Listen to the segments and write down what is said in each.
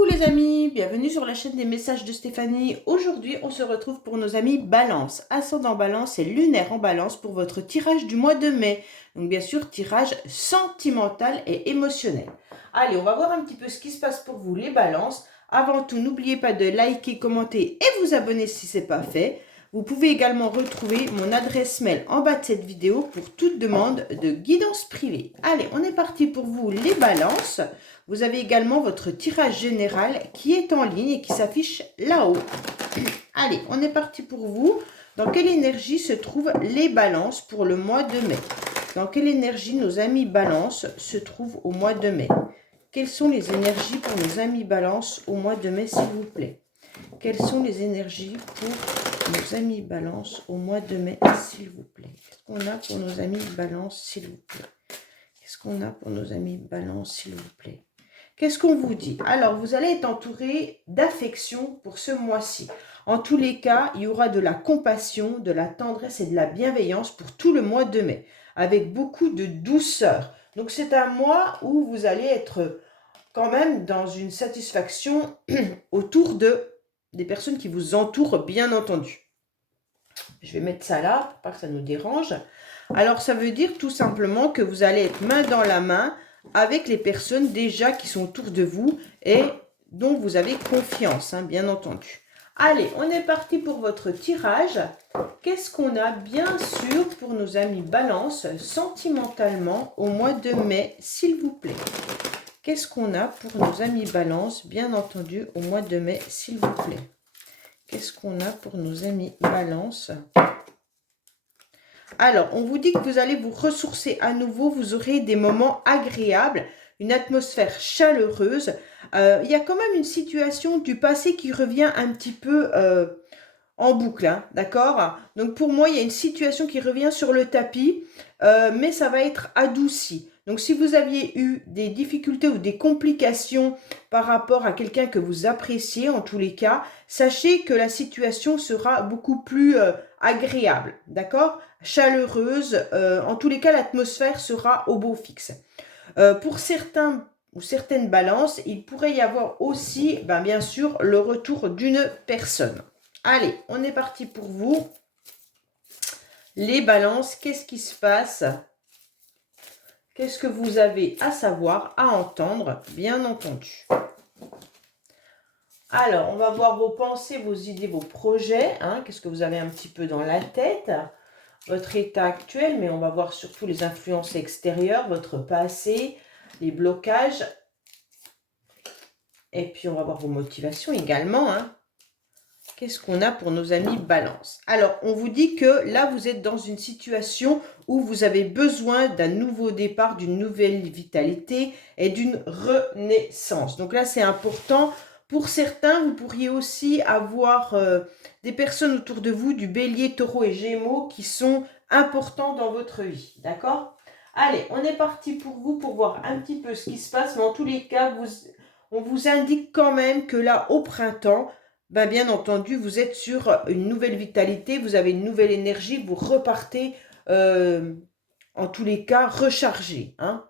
Coucou les amis, bienvenue sur la chaîne des messages de Stéphanie. Aujourd'hui, on se retrouve pour nos amis Balance, ascendant Balance et lunaire en Balance pour votre tirage du mois de mai. Donc bien sûr, tirage sentimental et émotionnel. Allez, on va voir un petit peu ce qui se passe pour vous les Balances. Avant tout, n'oubliez pas de liker, commenter et vous abonner si ce n'est pas fait. Vous pouvez également retrouver mon adresse mail en bas de cette vidéo pour toute demande de guidance privée. Allez, on est parti pour vous les Balances. Vous avez également votre tirage général qui est en ligne et qui s'affiche là-haut. Allez, on est parti pour vous. Dans quelle énergie se trouvent les Balances pour le mois de mai? Dans quelle énergie nos amis Balance se trouvent au mois de mai? Quelles sont les énergies pour nos amis Balance au mois de mai, s'il vous plaît? Quelles sont les énergies pour nos amis Balance au mois de mai, s'il vous plaît? Qu'est-ce qu'on a pour nos amis Balance, s'il vous plaît? Qu'est-ce qu'on a pour nos amis Balance, s'il vous plaît? Qu'est-ce qu'on vous dit? Alors, vous allez être entouré d'affection pour ce mois-ci. En tous les cas, il y aura de la compassion, de la tendresse et de la bienveillance pour tout le mois de mai, avec beaucoup de douceur. Donc, c'est un mois où vous allez être quand même dans une satisfaction autour des personnes qui vous entourent, bien entendu. Je vais mettre ça là, pour pas que ça nous dérange. Alors, ça veut dire tout simplement que vous allez être main dans la main avec les personnes déjà qui sont autour de vous et dont vous avez confiance, hein, bien entendu. Allez, on est parti pour votre tirage. Qu'est-ce qu'on a bien sûr pour nos amis Balance sentimentalement au mois de mai, s'il vous plaît? Qu'est-ce qu'on a pour nos amis Balance, bien entendu, au mois de mai, s'il vous plaît? Qu'est-ce qu'on a pour nos amis Balance? Alors, on vous dit que vous allez vous ressourcer à nouveau, vous aurez des moments agréables, une atmosphère chaleureuse. Il y a quand même une situation du passé qui revient un petit peu en boucle, hein, d'accord? Donc pour moi, il y a une situation qui revient sur le tapis, mais ça va être adouci. Donc si vous aviez eu des difficultés ou des complications par rapport à quelqu'un que vous appréciez, en tous les cas, sachez que la situation sera beaucoup plus agréable, d'accord? Chaleureuse, en tous les cas, l'atmosphère sera au beau fixe. Pour certains ou certaines balances, il pourrait y avoir aussi, bien sûr, le retour d'une personne. Allez, on est parti pour vous. Les balances, qu'est-ce qui se passe? Qu'est-ce que vous avez à savoir, à entendre, bien entendu? Alors, on va voir vos pensées, vos idées, vos projets. Hein, qu'est-ce que vous avez un petit peu dans la tête? Votre état actuel, mais on va voir surtout les influences extérieures, votre passé, les blocages. Et puis, on va voir vos motivations également. Hein. Qu'est-ce qu'on a pour nos amis Balance? Alors, on vous dit que là, vous êtes dans une situation où vous avez besoin d'un nouveau départ, d'une nouvelle vitalité et d'une renaissance. Donc là, c'est important. Pour certains, vous pourriez aussi avoir des personnes autour de vous, du Bélier, Taureau et Gémeaux, qui sont importants dans votre vie. D'accord? Allez, on est parti pour vous pour voir un petit peu ce qui se passe. Mais en tous les cas, on vous indique quand même que là, au printemps, bien entendu, vous êtes sur une nouvelle vitalité, vous avez une nouvelle énergie, vous repartez, en tous les cas, rechargé. Hein.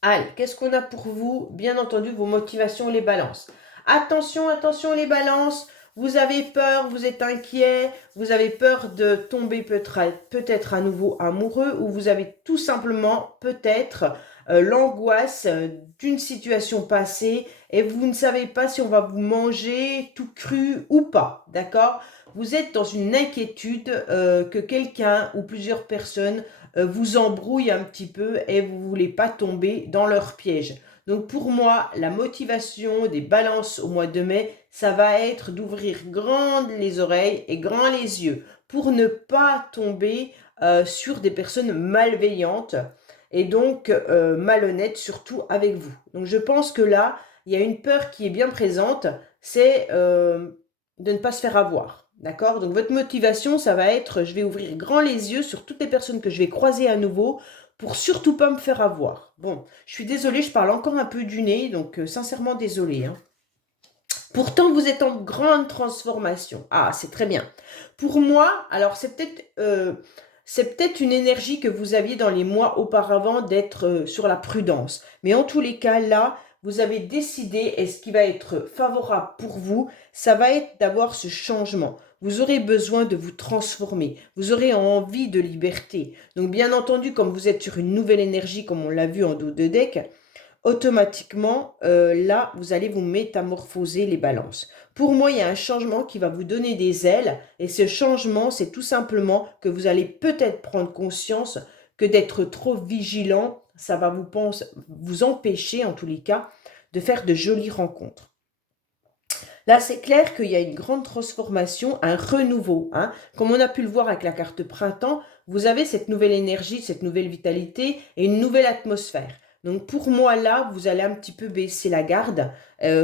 Allez, qu'est-ce qu'on a pour vous? Bien entendu, vos motivations, les balances. Attention, attention les balances, vous avez peur, vous êtes inquiet, vous avez peur de tomber peut-être à nouveau amoureux ou vous avez tout simplement peut-être l'angoisse d'une situation passée et vous ne savez pas si on va vous manger tout cru ou pas, d'accord? Vous êtes dans une inquiétude que quelqu'un ou plusieurs personnes vous embrouillent un petit peu et vous ne voulez pas tomber dans leur piège. Donc pour moi, la motivation des balances au mois de mai, ça va être d'ouvrir grandes les oreilles et grands les yeux pour ne pas tomber sur des personnes malveillantes et donc malhonnêtes surtout avec vous. Donc je pense que là, il y a une peur qui est bien présente, c'est de ne pas se faire avoir. D'accord? Donc votre motivation, ça va être, je vais ouvrir grand les yeux sur toutes les personnes que je vais croiser à nouveau pour surtout pas me faire avoir. Bon, je suis désolée, je parle encore un peu du nez, donc sincèrement désolée. Hein. Pourtant, vous êtes en grande transformation. Ah, c'est très bien. Pour moi, alors c'est peut-être une énergie que vous aviez dans les mois auparavant d'être sur la prudence. Mais en tous les cas, là, vous avez décidé, et ce qui va être favorable pour vous, ça va être d'avoir ce changement. Vous aurez besoin de vous transformer. Vous aurez envie de liberté. Donc, bien entendu, comme vous êtes sur une nouvelle énergie, comme on l'a vu en dos de deck, automatiquement, là, vous allez vous métamorphoser les balances. Pour moi, il y a un changement qui va vous donner des ailes. Et ce changement, c'est tout simplement que vous allez peut-être prendre conscience que d'être trop vigilant, ça va vous empêcher, en tous les cas, de faire de jolies rencontres. Là, c'est clair qu'il y a une grande transformation, un renouveau. Hein. Comme on a pu le voir avec la carte printemps, vous avez cette nouvelle énergie, cette nouvelle vitalité et une nouvelle atmosphère. Donc pour moi, là, vous allez un petit peu baisser la garde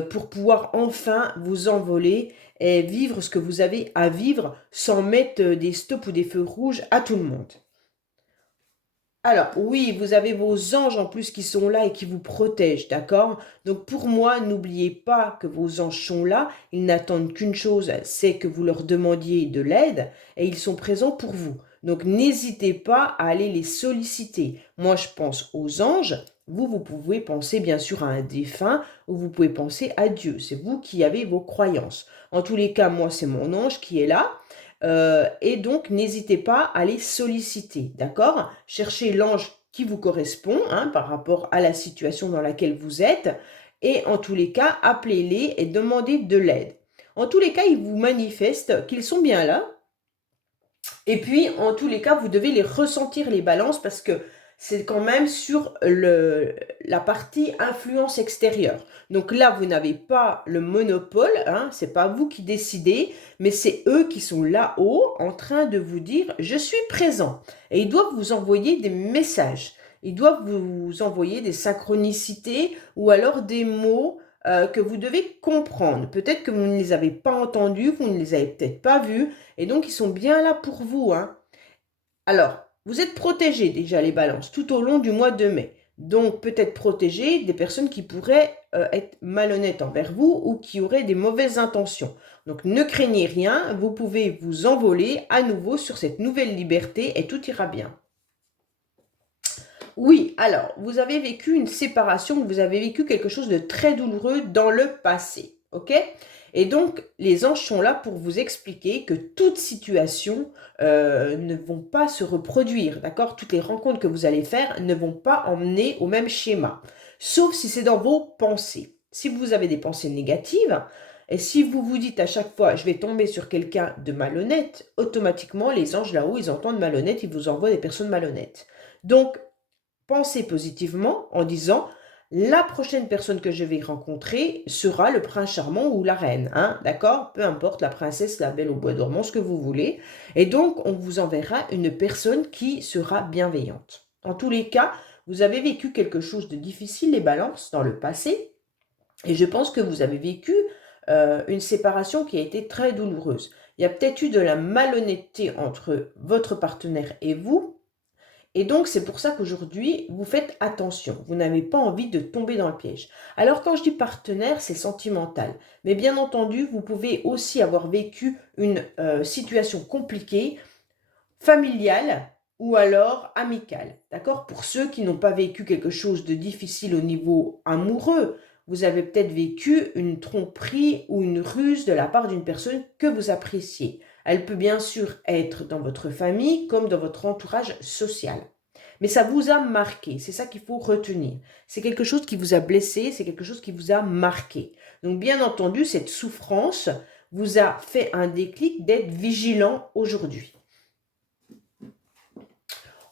pour pouvoir enfin vous envoler et vivre ce que vous avez à vivre sans mettre des stops ou des feux rouges à tout le monde. Alors, oui, vous avez vos anges en plus qui sont là et qui vous protègent, d'accord? Donc, pour moi, n'oubliez pas que vos anges sont là. Ils n'attendent qu'une chose, c'est que vous leur demandiez de l'aide et ils sont présents pour vous. Donc, n'hésitez pas à aller les solliciter. Moi, je pense aux anges. Vous pouvez penser bien sûr à un défunt ou vous pouvez penser à Dieu. C'est vous qui avez vos croyances. En tous les cas, moi, c'est mon ange qui est là. Et donc, n'hésitez pas à les solliciter, d'accord? Cherchez l'ange qui vous correspond hein, par rapport à la situation dans laquelle vous êtes. Et en tous les cas, appelez-les et demandez de l'aide. En tous les cas, ils vous manifestent qu'ils sont bien là. Et puis, en tous les cas, vous devez les ressentir, les balances, parce que c'est quand même sur la partie influence extérieure. Donc là, vous n'avez pas le monopole, hein, c'est pas vous qui décidez, mais c'est eux qui sont là-haut en train de vous dire « je suis présent ». Et ils doivent vous envoyer des messages, ils doivent vous envoyer des synchronicités ou alors des mots que vous devez comprendre. Peut-être que vous ne les avez pas entendus, vous ne les avez peut-être pas vus, et donc ils sont bien là pour vous. Hein. Alors, vous êtes protégés déjà les balances tout au long du mois de mai. Donc peut-être protégés des personnes qui pourraient être malhonnêtes envers vous ou qui auraient des mauvaises intentions. Donc ne craignez rien, vous pouvez vous envoler à nouveau sur cette nouvelle liberté et tout ira bien. Oui, alors, vous avez vécu une séparation, vous avez vécu quelque chose de très douloureux dans le passé, ok? Et donc, les anges sont là pour vous expliquer que toute situation ne vont pas se reproduire, d'accord? Toutes les rencontres que vous allez faire ne vont pas emmener au même schéma, sauf si c'est dans vos pensées. Si vous avez des pensées négatives, et si vous vous dites à chaque fois « je vais tomber sur quelqu'un de malhonnête », automatiquement, les anges là-haut, ils entendent malhonnête, ils vous envoient des personnes malhonnêtes. Donc, pensez positivement en disant la prochaine personne que je vais rencontrer sera le prince charmant ou la reine, hein, d'accord? Peu importe, la princesse, la belle au bois dormant, ce que vous voulez. Et donc, on vous enverra une personne qui sera bienveillante. En tous les cas, vous avez vécu quelque chose de difficile, les balances, dans le passé. Et je pense que vous avez vécu une séparation qui a été très douloureuse. Il y a peut-être eu de la malhonnêteté entre votre partenaire et vous. Et donc, c'est pour ça qu'aujourd'hui, vous faites attention. Vous n'avez pas envie de tomber dans le piège. Alors, quand je dis partenaire, c'est sentimental. Mais bien entendu, vous pouvez aussi avoir vécu une situation compliquée, familiale ou alors amicale. D'accord? Pour ceux qui n'ont pas vécu quelque chose de difficile au niveau amoureux, vous avez peut-être vécu une tromperie ou une ruse de la part d'une personne que vous appréciez. Elle peut bien sûr être dans votre famille comme dans votre entourage social. Mais ça vous a marqué, c'est ça qu'il faut retenir. C'est quelque chose qui vous a blessé, c'est quelque chose qui vous a marqué. Donc bien entendu, cette souffrance vous a fait un déclic d'être vigilant aujourd'hui.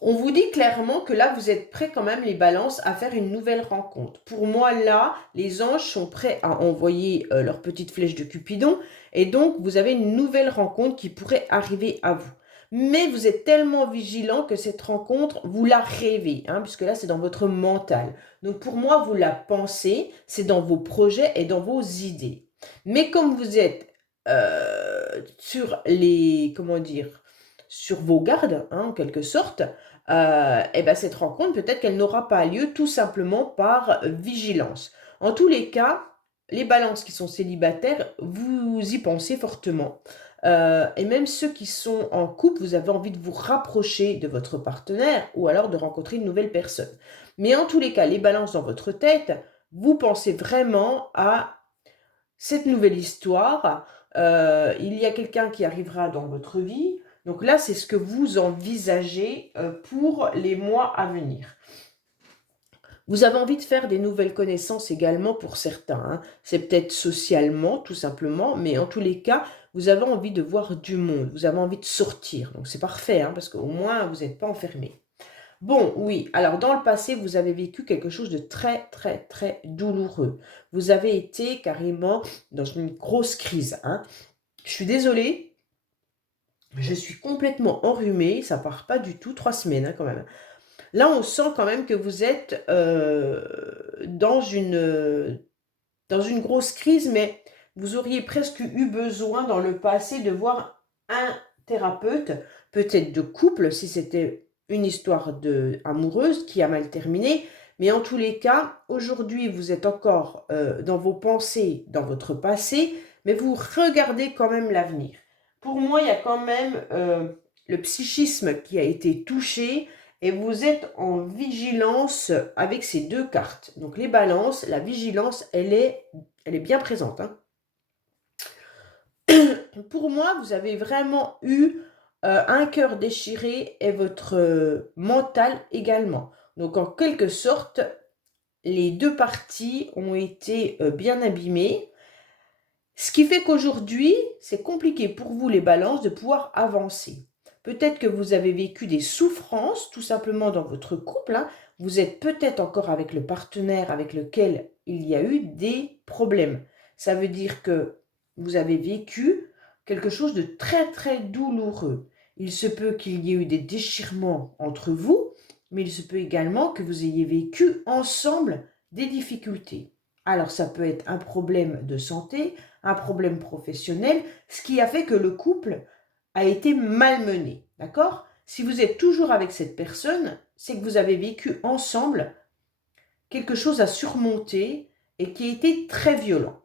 On vous dit clairement que là, vous êtes prêts quand même, les balances, à faire une nouvelle rencontre. Pour moi, là, les anges sont prêts à envoyer leur petite flèche de Cupidon. Et donc, vous avez une nouvelle rencontre qui pourrait arriver à vous. Mais vous êtes tellement vigilant que cette rencontre, vous la rêvez, hein, puisque là, c'est dans votre mental. Donc, pour moi, vous la pensez, c'est dans vos projets et dans vos idées. Mais comme vous êtes sur les, comment dire, sur vos gardes, hein, en quelque sorte, et ben cette rencontre, peut-être qu'elle n'aura pas lieu tout simplement par vigilance. En tous les cas, les balances qui sont célibataires, vous y pensez fortement. Et même ceux qui sont en couple, vous avez envie de vous rapprocher de votre partenaire ou alors de rencontrer une nouvelle personne. Mais en tous les cas, les balances dans votre tête, vous pensez vraiment à cette nouvelle histoire. Il y a quelqu'un qui arrivera dans votre vie. Donc là, c'est ce que vous envisagez pour les mois à venir. Vous avez envie de faire des nouvelles connaissances également pour certains, hein. C'est peut-être socialement, tout simplement, mais en tous les cas, vous avez envie de voir du monde, vous avez envie de sortir. Donc c'est parfait, hein, parce qu'au moins, vous n'êtes pas enfermé. Bon, oui, alors dans le passé, vous avez vécu quelque chose de très, très, très douloureux. Vous avez été carrément dans une grosse crise, hein. Je suis désolée, je suis complètement enrhumée, ça part pas du tout, 3 semaines hein, quand même. Là, on sent quand même que vous êtes dans une grosse crise, mais vous auriez presque eu besoin dans le passé de voir un thérapeute, peut-être de couple, si c'était une histoire amoureuse qui a mal terminé. Mais en tous les cas, aujourd'hui, vous êtes encore dans vos pensées, dans votre passé, mais vous regardez quand même l'avenir. Pour moi, il y a quand même le psychisme qui a été touché et vous êtes en vigilance avec ces deux cartes. Donc les balances, la vigilance, elle est bien présente, hein. Pour moi, vous avez vraiment eu un cœur déchiré et votre mental également. Donc en quelque sorte, les deux parties ont été bien abîmées. Ce qui fait qu'aujourd'hui, c'est compliqué pour vous les balances de pouvoir avancer. Peut-être que vous avez vécu des souffrances tout simplement dans votre couple, hein. Vous êtes peut-être encore avec le partenaire avec lequel il y a eu des problèmes. Ça veut dire que vous avez vécu quelque chose de très très douloureux. Il se peut qu'il y ait eu des déchirements entre vous, mais il se peut également que vous ayez vécu ensemble des difficultés. Alors ça peut être un problème de santé, un problème professionnel, ce qui a fait que le couple a été malmené, d'accord? Si vous êtes toujours avec cette personne, c'est que vous avez vécu ensemble quelque chose à surmonter et qui a été très violent.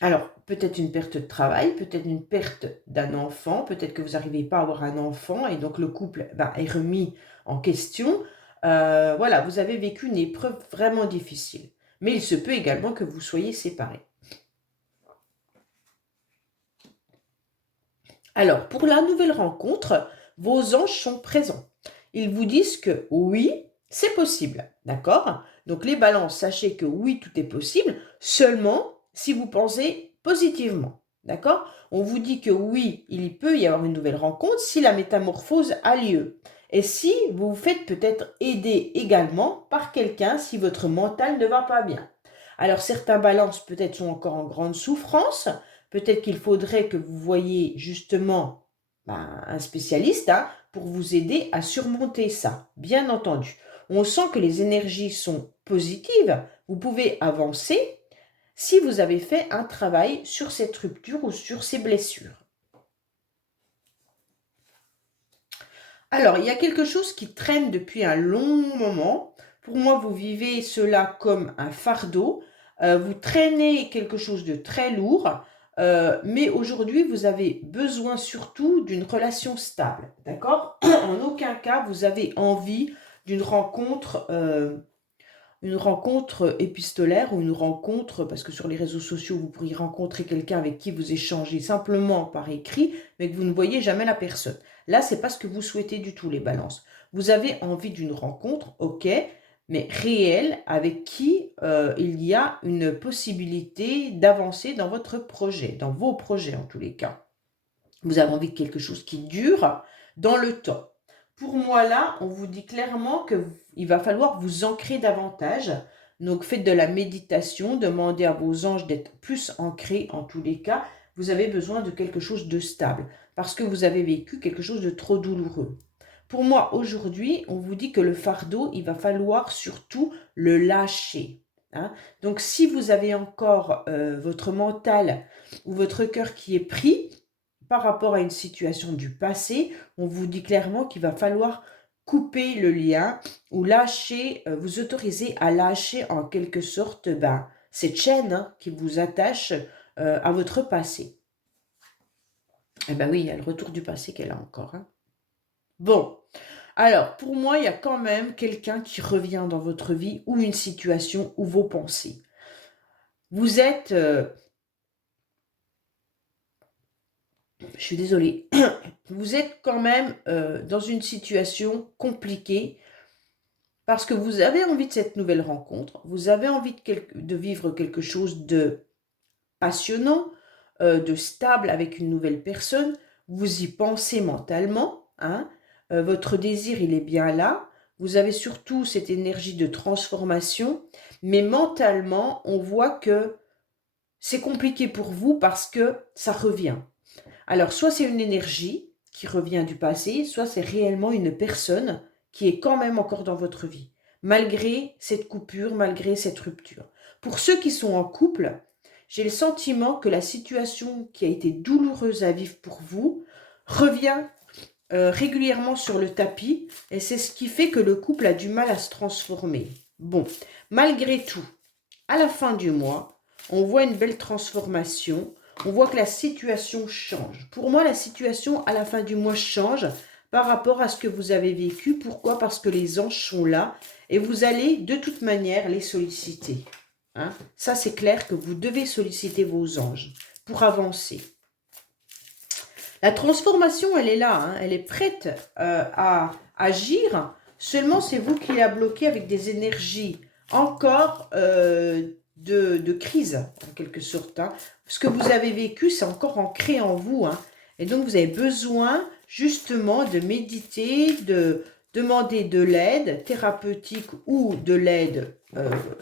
Alors, peut-être une perte de travail, peut-être une perte d'un enfant, peut-être que vous n'arrivez pas à avoir un enfant et donc le couple est remis en question. Voilà, vous avez vécu une épreuve vraiment difficile. Mais il se peut également que vous soyez séparés. Alors, pour la nouvelle rencontre, vos anges sont présents. Ils vous disent que oui, c'est possible, d'accord? Donc les balances, sachez que oui, tout est possible, seulement si vous pensez positivement, d'accord? On vous dit que oui, il peut y avoir une nouvelle rencontre si la métamorphose a lieu. Et si vous vous faites peut-être aider également par quelqu'un si votre mental ne va pas bien. Alors certains balances peut-être sont encore en grande souffrance, peut-être qu'il faudrait que vous voyiez justement un spécialiste hein, pour vous aider à surmonter ça, bien entendu. On sent que les énergies sont positives, vous pouvez avancer si vous avez fait un travail sur cette rupture ou sur ces blessures. Alors, il y a quelque chose qui traîne depuis un long moment. Pour moi, vous vivez cela comme un fardeau. Vous traînez quelque chose de très lourd. Mais aujourd'hui, vous avez besoin surtout d'une relation stable. D'accord? En aucun cas, vous avez envie d'une rencontre une rencontre épistolaire ou une rencontre, parce que sur les réseaux sociaux, vous pourriez rencontrer quelqu'un avec qui vous échangez simplement par écrit, mais que vous ne voyez jamais la personne. Là, c'est pas ce que vous souhaitez du tout, les balances. Vous avez envie d'une rencontre, ok, mais réelle, avec qui il y a une possibilité d'avancer dans votre projet, dans vos projets en tous les cas. Vous avez envie de quelque chose qui dure dans le temps. Pour moi, là, on vous dit clairement qu'il va falloir vous ancrer davantage. Donc, faites de la méditation, demandez à vos anges d'être plus ancrés en tous les cas. Vous avez besoin de quelque chose de stable parce que vous avez vécu quelque chose de trop douloureux. Pour moi, aujourd'hui, on vous dit que le fardeau, il va falloir surtout le lâcher, hein. Donc, si vous avez encore votre mental ou votre cœur qui est pris, par rapport à une situation du passé, on vous dit clairement qu'il va falloir couper le lien ou lâcher, vous autoriser à lâcher en quelque sorte cette chaîne hein, qui vous attache à votre passé. Eh bien oui, il y a le retour du passé qu'elle a encore. Hein. Bon, Alors, pour moi, il y a quand même quelqu'un qui revient dans votre vie ou une situation ou vos pensées. Vous êtes, je suis désolée, vous êtes quand même dans une situation compliquée parce que vous avez envie de cette nouvelle rencontre, vous avez envie de vivre quelque chose de passionnant, de stable avec une nouvelle personne, vous y pensez mentalement, hein, votre désir, il est bien là, vous avez surtout cette énergie de transformation, mais mentalement, on voit que c'est compliqué pour vous parce que ça revient. Alors, soit c'est une énergie qui revient du passé, soit c'est réellement une personne qui est quand même encore dans votre vie, malgré cette coupure, malgré cette rupture. Pour ceux qui sont en couple, j'ai le sentiment que la situation qui a été douloureuse à vivre pour vous revient régulièrement sur le tapis et c'est ce qui fait que le couple a du mal à se transformer. Bon, malgré tout, à la fin du mois, on voit une belle transformation, on voit que la situation change. Pour moi, la situation à la fin du mois change par rapport à ce que vous avez vécu. Pourquoi? Parce que les anges sont là et vous allez de toute manière les solliciter. Hein? Ça, c'est clair que vous devez solliciter vos anges pour avancer. La transformation, elle est là, hein, elle est prête à agir. Seulement, c'est vous qui la bloquez avec des énergies encore de crise, en quelque sorte. Hein. Ce que vous avez vécu, c'est encore ancré en vous. Hein. Et donc, vous avez besoin justement de méditer, de demander de l'aide thérapeutique ou de l'aide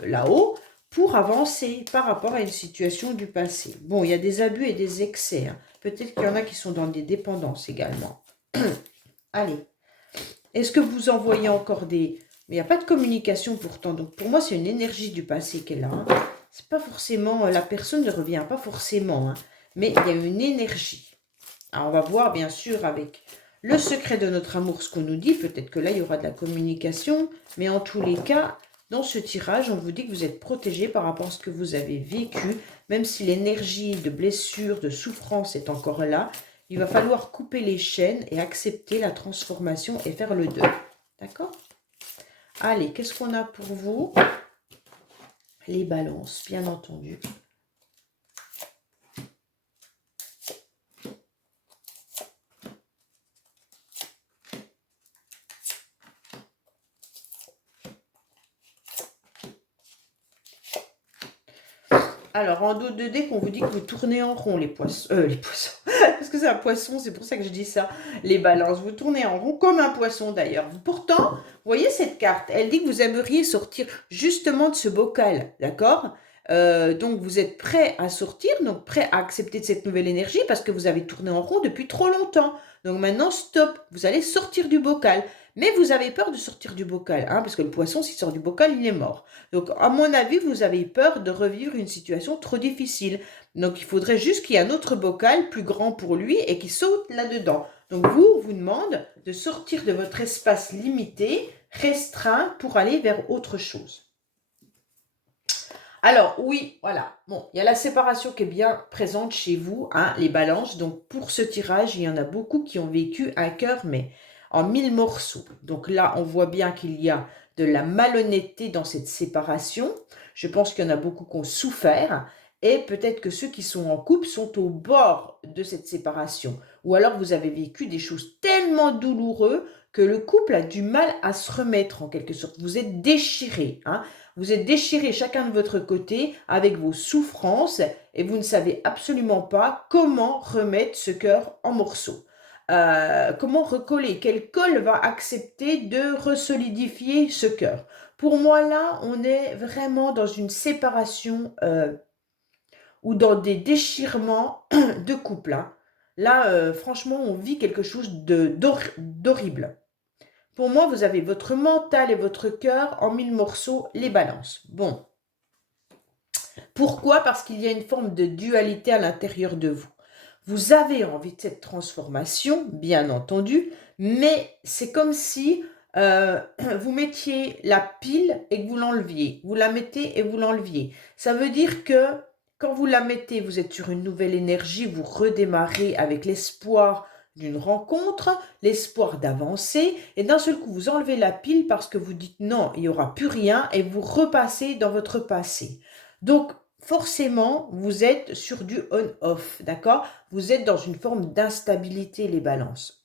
là-haut pour avancer par rapport à une situation du passé. Bon, il y a des abus et des excès. Hein. Peut-être qu'il y en a qui sont dans des dépendances également. Allez. Est-ce que vous envoyez encore des... Mais il n'y a pas de communication pourtant. Donc pour moi, c'est une énergie du passé qu'elle a. Hein. C'est pas forcément... La personne ne revient pas forcément. Hein. Mais il y a une énergie. Alors on va voir bien sûr avec le secret de notre amour ce qu'on nous dit. Peut-être que là, il y aura de la communication. Mais en tous les cas... Dans ce tirage, on vous dit que vous êtes protégé par rapport à ce que vous avez vécu, même si l'énergie de blessure, de souffrance est encore là. Il va falloir couper les chaînes et accepter la transformation et faire le deuil. D'accord? Allez, qu'est-ce qu'on a pour vous? Les balances, bien entendu. Alors, en dos de dés, qu'on vous dit que vous tournez en rond, les poissons. Parce que c'est un poisson, c'est pour ça que je dis ça. Les balances, vous tournez en rond comme un poisson d'ailleurs. Pourtant, vous voyez cette carte, elle dit que vous aimeriez sortir justement de ce bocal, d'accord? Donc, vous êtes prêt à sortir, donc prêt à accepter de cette nouvelle énergie parce que vous avez tourné en rond depuis trop longtemps. Donc maintenant, stop, vous allez sortir du bocal. Mais vous avez peur de sortir du bocal, hein, parce que le poisson, s'il sort du bocal, il est mort. Donc, à mon avis, vous avez peur de revivre une situation trop difficile. Donc, il faudrait juste qu'il y ait un autre bocal plus grand pour lui et qu'il saute là-dedans. Donc, vous demande de sortir de votre espace limité, restreint, pour aller vers autre chose. Alors, oui, voilà. Bon, il y a la séparation qui est bien présente chez vous, hein, les balances. Donc, pour ce tirage, il y en a beaucoup qui ont vécu un cœur, mais en 1000 morceaux. Donc là, on voit bien qu'il y a de la malhonnêteté dans cette séparation. Je pense qu'il y en a beaucoup qui ont souffert. Et peut-être que ceux qui sont en couple sont au bord de cette séparation. Ou alors vous avez vécu des choses tellement douloureuses que le couple a du mal à se remettre en quelque sorte. Vous êtes déchirés, hein. Vous êtes déchirés chacun de votre côté avec vos souffrances et vous ne savez absolument pas comment remettre ce cœur en morceaux. Comment recoller? Quelle colle va accepter de resolidifier ce cœur? Pour moi, là, on est vraiment dans une séparation ou dans des déchirements de couple. Hein. Là, franchement, on vit quelque chose d'horrible. Pour moi, vous avez votre mental et votre cœur en 1000 morceaux, les balances. Bon. Pourquoi? Parce qu'il y a une forme de dualité à l'intérieur de vous. Vous avez envie de cette transformation, bien entendu, mais c'est comme si vous mettiez la pile et que vous l'enleviez. Vous la mettez et vous l'enleviez. Ça veut dire que quand vous la mettez, vous êtes sur une nouvelle énergie, vous redémarrez avec l'espoir d'une rencontre, l'espoir d'avancer, et d'un seul coup, vous enlevez la pile parce que vous dites non, il n'y aura plus rien, et vous repassez dans votre passé. Donc, forcément, vous êtes sur du on-off, d'accord? Vous êtes dans une forme d'instabilité, les balances.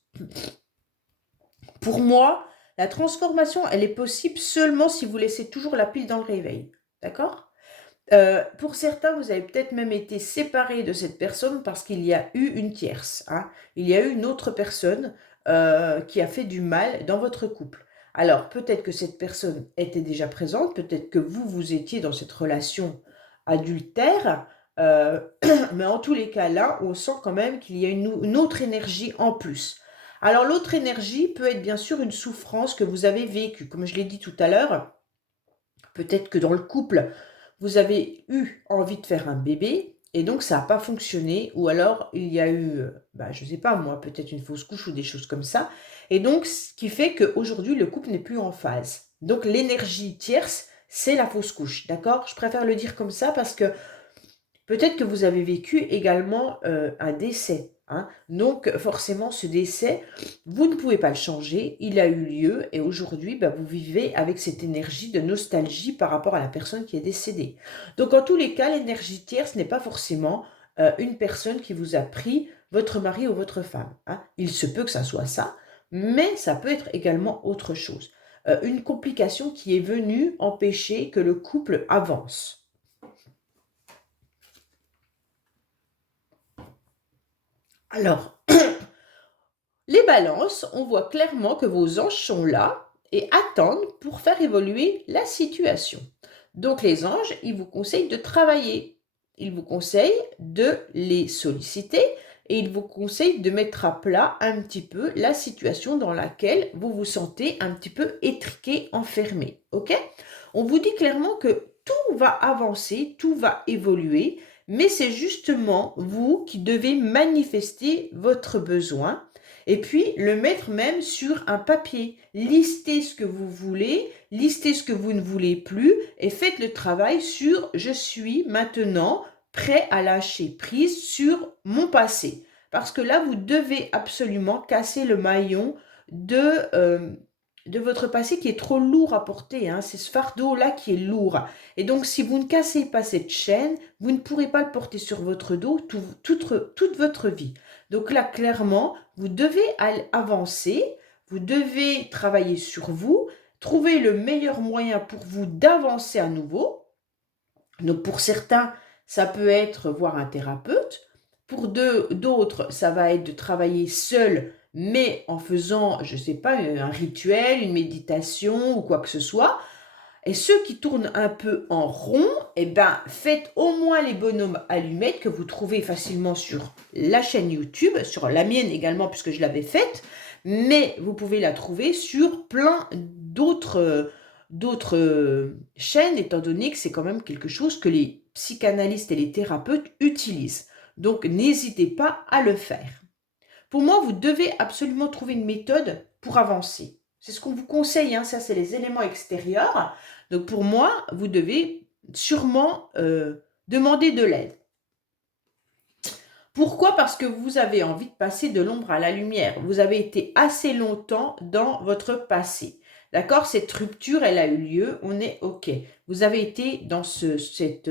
Pour moi, la transformation, elle est possible seulement si vous laissez toujours la pile dans le réveil, d'accord? Pour certains, vous avez peut-être même été séparés de cette personne parce qu'il y a eu une tierce, hein. Il y a eu une autre personne qui a fait du mal dans votre couple. Alors, peut-être que cette personne était déjà présente, peut-être que vous étiez dans cette relation adultère, euh, mais en tous les cas, là, on sent quand même qu'il y a une autre énergie en plus. Alors, l'autre énergie peut être bien sûr une souffrance que vous avez vécue. Comme je l'ai dit tout à l'heure, peut-être que dans le couple, vous avez eu envie de faire un bébé et donc ça n'a pas fonctionné, ou alors il y a eu, je ne sais pas moi, peut-être une fausse couche ou des choses comme ça. Et donc, ce qui fait qu'aujourd'hui, le couple n'est plus en phase. Donc, l'énergie tierce, c'est la fausse couche, d'accord? Je préfère le dire comme ça parce que peut-être que vous avez vécu également un décès, hein. Donc, forcément, ce décès, vous ne pouvez pas le changer. Il a eu lieu et aujourd'hui, vous vivez avec cette énergie de nostalgie par rapport à la personne qui est décédée. Donc, en tous les cas, l'énergie tierce n'est pas forcément une personne qui vous a pris votre mari ou votre femme, hein. Il se peut que ça soit ça, mais ça peut être également autre chose. Une complication qui est venue empêcher que le couple avance. Alors, les balances, on voit clairement que vos anges sont là et attendent pour faire évoluer la situation. Donc les anges, ils vous conseillent de travailler. Ils vous conseillent de les solliciter et ils vous conseillent de mettre à plat un petit peu la situation dans laquelle vous vous sentez un petit peu étriqué, enfermé. Ok? On vous dit clairement que tout va avancer, tout va évoluer, mais c'est justement vous qui devez manifester votre besoin et puis le mettre même sur un papier. Listez ce que vous voulez, listez ce que vous ne voulez plus et faites le travail sur « je suis maintenant prêt à lâcher prise sur mon passé ». Parce que là, vous devez absolument casser le maillon de votre passé qui est trop lourd à porter, hein. C'est ce fardeau-là qui est lourd. Et donc, si vous ne cassez pas cette chaîne, vous ne pourrez pas le porter sur votre dos toute votre vie. Donc là, clairement, vous devez avancer, vous devez travailler sur vous, trouver le meilleur moyen pour vous d'avancer à nouveau. Donc pour certains, ça peut être voir un thérapeute. Pour d'autres, ça va être de travailler seul, mais en faisant, je ne sais pas, un rituel, une méditation ou quoi que ce soit. Et ceux qui tournent un peu en rond, faites au moins les bonhommes allumettes que vous trouvez facilement sur la chaîne YouTube, sur la mienne également puisque je l'avais faite, mais vous pouvez la trouver sur plein d'autres chaînes, étant donné que c'est quand même quelque chose que les psychanalystes et les thérapeutes utilisent. Donc, n'hésitez pas à le faire. Pour moi, vous devez absolument trouver une méthode pour avancer. C'est ce qu'on vous conseille, hein, ça c'est les éléments extérieurs. Donc pour moi, vous devez sûrement demander de l'aide. Pourquoi? Parce que vous avez envie de passer de l'ombre à la lumière. Vous avez été assez longtemps dans votre passé. D'accord? Cette rupture, elle a eu lieu, on est OK. Vous avez été dans cette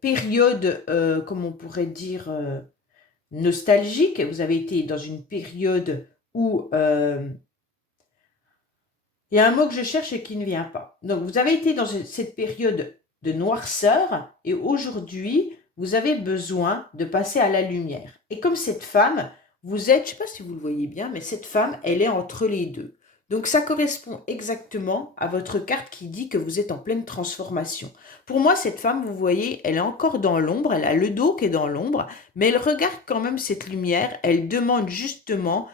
période, comment on pourrait dire, nostalgique. Vous avez été dans une période où il y a un mot que je cherche et qui ne vient pas. Donc, vous avez été dans cette période de noirceur et aujourd'hui, vous avez besoin de passer à la lumière. Et comme cette femme, vous êtes, je ne sais pas si vous le voyez bien, mais cette femme, elle est entre les deux. Donc, ça correspond exactement à votre carte qui dit que vous êtes en pleine transformation. Pour moi, cette femme, vous voyez, elle est encore dans l'ombre, elle a le dos qui est dans l'ombre, mais elle regarde quand même cette lumière, elle demande justement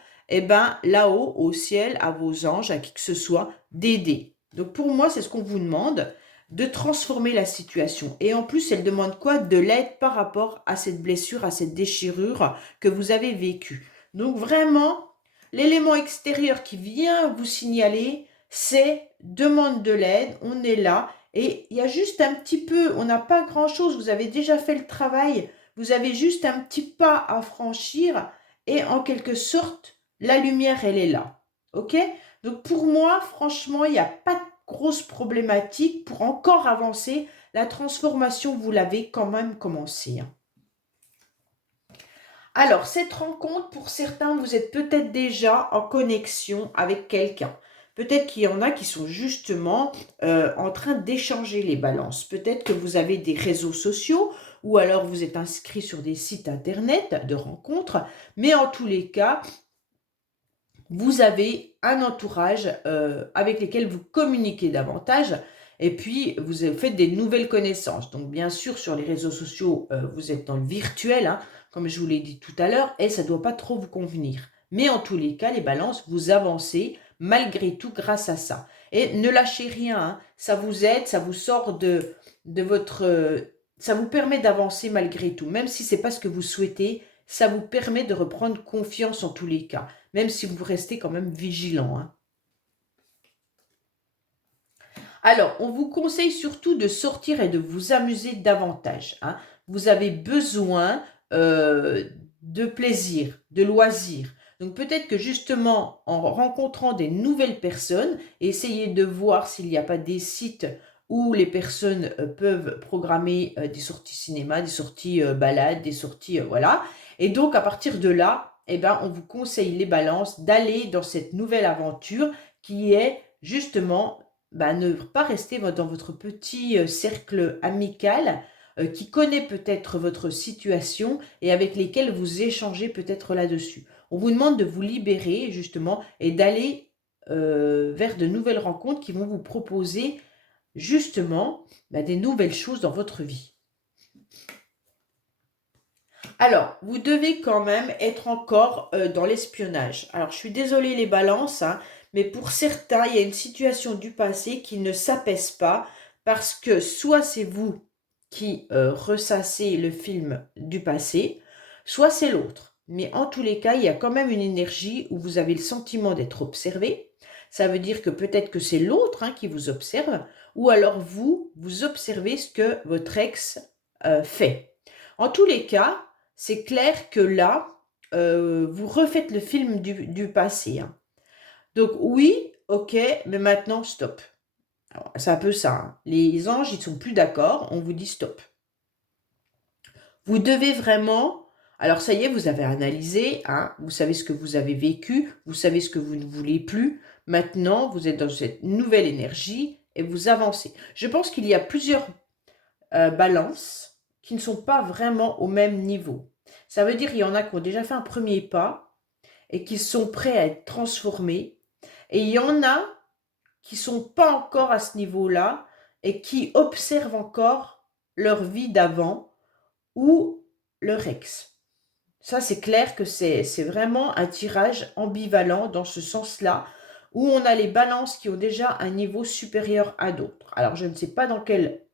là-haut, au ciel, à vos anges, à qui que ce soit, d'aider. Donc pour moi, c'est ce qu'on vous demande, de transformer la situation. Et en plus, elle demande quoi? De l'aide par rapport à cette blessure, à cette déchirure que vous avez vécue. Donc vraiment, l'élément extérieur qui vient vous signaler, c'est demande de l'aide, on est là. Et il y a juste un petit peu, on n'a pas grand-chose, vous avez déjà fait le travail, vous avez juste un petit pas à franchir. et en quelque sorte, la lumière, elle est là. Ok? Donc pour moi, franchement, il n'y a pas de grosse problématique pour encore avancer. La transformation, vous l'avez quand même commencé. Hein. Alors, cette rencontre, pour certains, vous êtes peut-être déjà en connexion avec quelqu'un. Peut-être qu'il y en a qui sont justement en train d'échanger les balances. Peut-être que vous avez des réseaux sociaux ou alors vous êtes inscrit sur des sites internet de rencontres. Mais en tous les cas, vous avez un entourage avec lequel vous communiquez davantage et puis vous faites des nouvelles connaissances. Donc bien sûr, sur les réseaux sociaux, vous êtes dans le virtuel, hein, comme je vous l'ai dit tout à l'heure, et ça ne doit pas trop vous convenir. Mais en tous les cas, les balances, vous avancez malgré tout grâce à ça. Et ne lâchez rien, hein, ça vous aide, ça vous sort de votre... ça vous permet d'avancer malgré tout, même si ce n'est pas ce que vous souhaitez, ça vous permet de reprendre confiance en tous les cas, même si vous restez quand même vigilant. Hein. Alors, on vous conseille surtout de sortir et de vous amuser davantage. Hein. Vous avez besoin de plaisir, de loisirs. Donc peut-être que justement, en rencontrant des nouvelles personnes, essayez de voir s'il n'y a pas des sites où les personnes peuvent programmer des sorties cinéma, des sorties balades, des sorties... voilà. Et donc, à partir de là, eh ben, on vous conseille les balances d'aller dans cette nouvelle aventure qui est justement ne pas rester dans votre petit cercle amical qui connaît peut-être votre situation et avec lesquels vous échangez peut-être là-dessus. On vous demande de vous libérer justement et d'aller vers de nouvelles rencontres qui vont vous proposer justement des nouvelles choses dans votre vie. Alors, vous devez quand même être encore dans l'espionnage. Alors, je suis désolée les balances, hein, mais pour certains, il y a une situation du passé qui ne s'apaise pas parce que soit c'est vous qui ressassez le film du passé, soit c'est l'autre. Mais en tous les cas, il y a quand même une énergie où vous avez le sentiment d'être observé. Ça veut dire que peut-être que c'est l'autre qui vous observe, ou alors vous observez ce que votre ex fait. En tous les cas, c'est clair que là, vous refaites le film du passé. Hein. Donc oui, ok, mais maintenant, stop. C'est un peu ça. Hein. Les anges, ils ne sont plus d'accord, on vous dit stop. Vous devez vraiment... Alors ça y est, vous avez analysé, hein, vous savez ce que vous avez vécu, vous savez ce que vous ne voulez plus. Maintenant, vous êtes dans cette nouvelle énergie et vous avancez. Je pense qu'il y a plusieurs balances qui ne sont pas vraiment au même niveau. Ça veut dire qu'il y en a qui ont déjà fait un premier pas et qui sont prêts à être transformés. Et il y en a qui ne sont pas encore à ce niveau-là et qui observent encore leur vie d'avant ou leur ex. Ça, c'est clair que c'est vraiment un tirage ambivalent dans ce sens-là, où on a les balances qui ont déjà un niveau supérieur à d'autres. Alors, je ne sais pas dans quel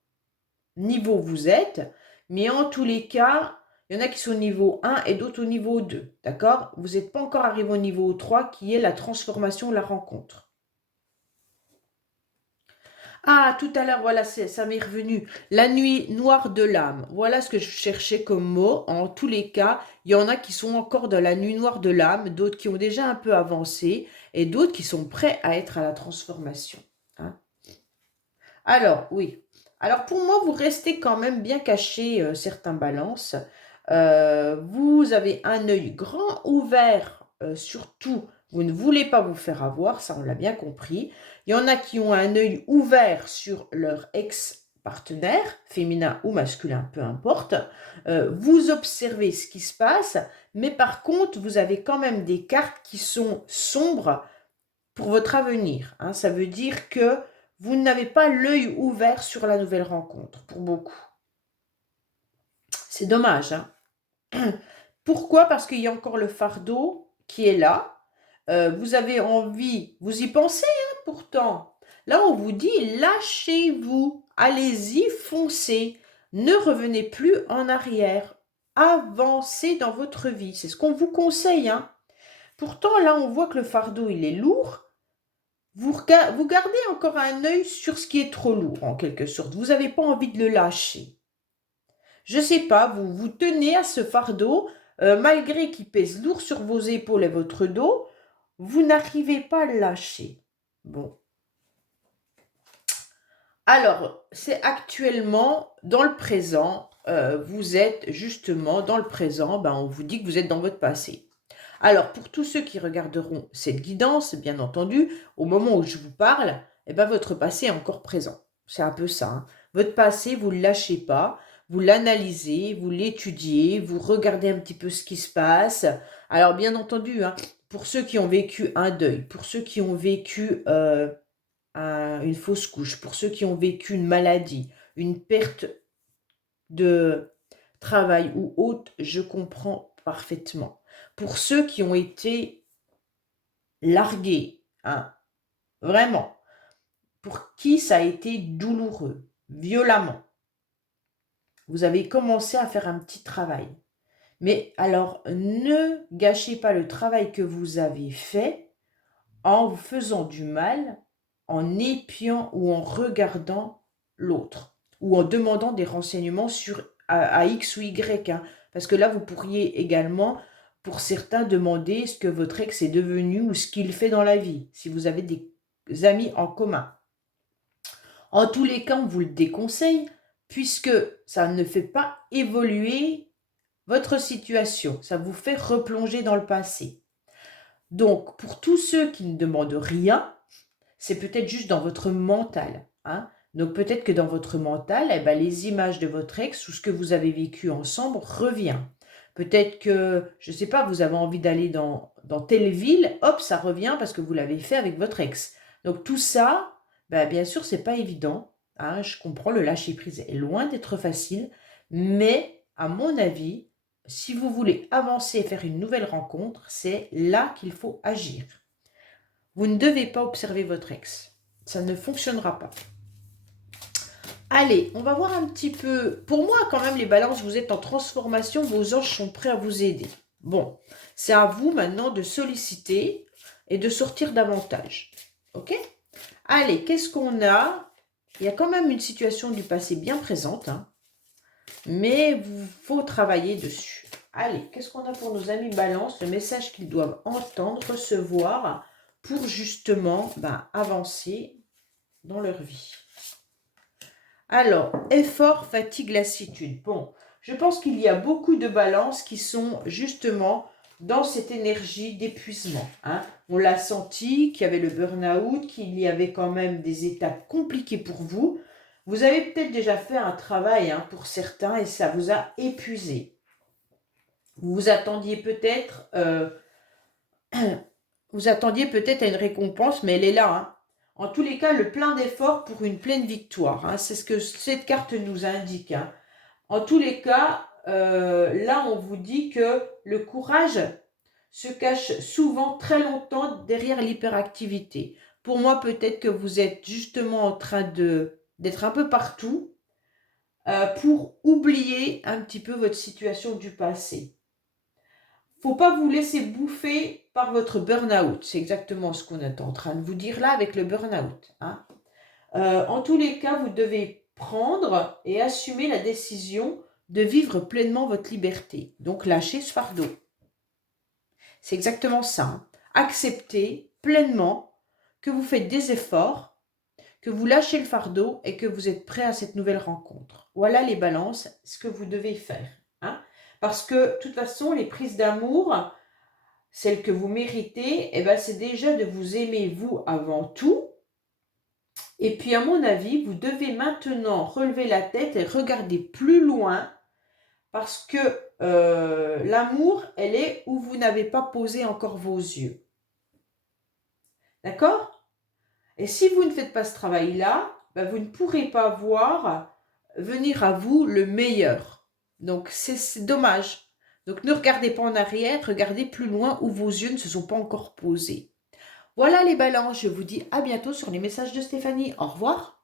niveau vous êtes, mais en tous les cas, il y en a qui sont au niveau 1 et d'autres au niveau 2, d'accord? Vous n'êtes pas encore arrivé au niveau 3 qui est la transformation, la rencontre. Ah, tout à l'heure, voilà, ça m'est revenu. La nuit noire de l'âme. Voilà ce que je cherchais comme mot. En tous les cas, il y en a qui sont encore dans la nuit noire de l'âme, d'autres qui ont déjà un peu avancé et d'autres qui sont prêts à être à la transformation. Hein. Alors, oui. Alors, pour moi, vous restez quand même bien caché, certains balances. Vous avez un œil grand ouvert, surtout, vous ne voulez pas vous faire avoir, ça on l'a bien compris. Il y en a qui ont un œil ouvert sur leur ex-partenaire, féminin ou masculin, peu importe. Vous observez ce qui se passe, mais par contre, vous avez quand même des cartes qui sont sombres pour votre avenir. Hein. Ça veut dire que vous n'avez pas l'œil ouvert sur la nouvelle rencontre, pour beaucoup. C'est dommage. Hein. Pourquoi? Parce qu'il y a encore le fardeau qui est là. Vous avez envie, vous y pensez pourtant. Là, on vous dit, lâchez-vous, allez-y, foncez. Ne revenez plus en arrière. Avancez dans votre vie. C'est ce qu'on vous conseille. Hein. Pourtant, là, on voit que le fardeau, il est lourd. Vous gardez encore un œil sur ce qui est trop lourd, en quelque sorte. Vous n'avez pas envie de le lâcher. Je ne sais pas, vous tenez à ce fardeau malgré qu'il pèse lourd sur vos épaules et votre dos, vous n'arrivez pas à le lâcher. Bon. Alors, c'est actuellement dans le présent, vous êtes justement dans le présent, on vous dit que vous êtes dans votre passé. Alors, pour tous ceux qui regarderont cette guidance, bien entendu, au moment où je vous parle, votre passé est encore présent. C'est un peu ça. Hein. Votre passé, vous ne le lâchez pas, vous l'analysez, vous l'étudiez, vous regardez un petit peu ce qui se passe. Alors, bien entendu, hein, pour ceux qui ont vécu un deuil, pour ceux qui ont vécu une fausse couche, pour ceux qui ont vécu une maladie, une perte de travail ou autre, je comprends parfaitement. Pour ceux qui ont été largués, hein, vraiment, pour qui ça a été douloureux, violemment, vous avez commencé à faire un petit travail. Mais alors, ne gâchez pas le travail que vous avez fait en vous faisant du mal, en épiant ou en regardant l'autre, ou en demandant des renseignements sur à X ou Y. Hein, parce que là, vous pourriez également, pour certains, demander ce que votre ex est devenu ou ce qu'il fait dans la vie, si vous avez des amis en commun. En tous les cas, on vous le déconseille, puisque ça ne fait pas évoluer votre situation, ça vous fait replonger dans le passé. Donc, pour tous ceux qui ne demandent rien, c'est peut-être juste dans votre mental. Hein. Donc, peut-être que dans votre mental, les images de votre ex ou ce que vous avez vécu ensemble revient. Peut-être que, je ne sais pas, vous avez envie d'aller dans telle ville, hop, ça revient parce que vous l'avez fait avec votre ex. Donc, tout ça, bien sûr, c'est pas évident. Hein. Je comprends, le lâcher-prise est loin d'être facile. Mais, à mon avis, si vous voulez avancer et faire une nouvelle rencontre, c'est là qu'il faut agir. Vous ne devez pas observer votre ex. Ça ne fonctionnera pas. Allez, on va voir un petit peu. Pour moi, quand même, les balances, vous êtes en transformation. Vos anges sont prêts à vous aider. Bon, c'est à vous maintenant de solliciter et de sortir davantage. Ok? Allez, qu'est-ce qu'on a? Il y a quand même une situation du passé bien présente. Hein, mais il faut travailler dessus. Allez, qu'est-ce qu'on a pour nos amis balance? Le message qu'ils doivent entendre, recevoir pour justement avancer dans leur vie. Alors, effort, fatigue, lassitude. Bon, je pense qu'il y a beaucoup de balances qui sont justement dans cette énergie d'épuisement. Hein. On l'a senti qu'il y avait le burn-out, qu'il y avait quand même des étapes compliquées pour vous. Vous avez peut-être déjà fait un travail pour certains et ça vous a épuisé. Vous vous attendiez peut-être à une récompense, mais elle est là. Hein. En tous les cas, le plein d'efforts pour une pleine victoire. Hein. C'est ce que cette carte nous indique. Hein. En tous les cas, là, on vous dit que le courage se cache souvent très longtemps derrière l'hyperactivité. Pour moi, peut-être que vous êtes justement en train d'être un peu partout pour oublier un petit peu votre situation du passé. Faut pas vous laisser bouffer par votre burn-out. C'est exactement ce qu'on est en train de vous dire là avec le burn-out. Hein. En tous les cas, vous devez prendre et assumer la décision de vivre pleinement votre liberté. Donc, lâchez ce fardeau. C'est exactement ça. Hein. Acceptez pleinement que vous faites des efforts, que vous lâchez le fardeau et que vous êtes prêt à cette nouvelle rencontre. Voilà les balances, ce que vous devez faire. Hein. Parce que, de toute façon, les prises d'amour, celles que vous méritez, c'est déjà de vous aimer vous avant tout. Et puis, à mon avis, vous devez maintenant relever la tête et regarder plus loin parce que l'amour, elle est où vous n'avez pas posé encore vos yeux. D'accord ? Et si vous ne faites pas ce travail-là, vous ne pourrez pas voir venir à vous le meilleur. Donc, c'est dommage. Donc, ne regardez pas en arrière, regardez plus loin où vos yeux ne se sont pas encore posés. Voilà les balances, je vous dis à bientôt sur les messages de Stéphanie. Au revoir.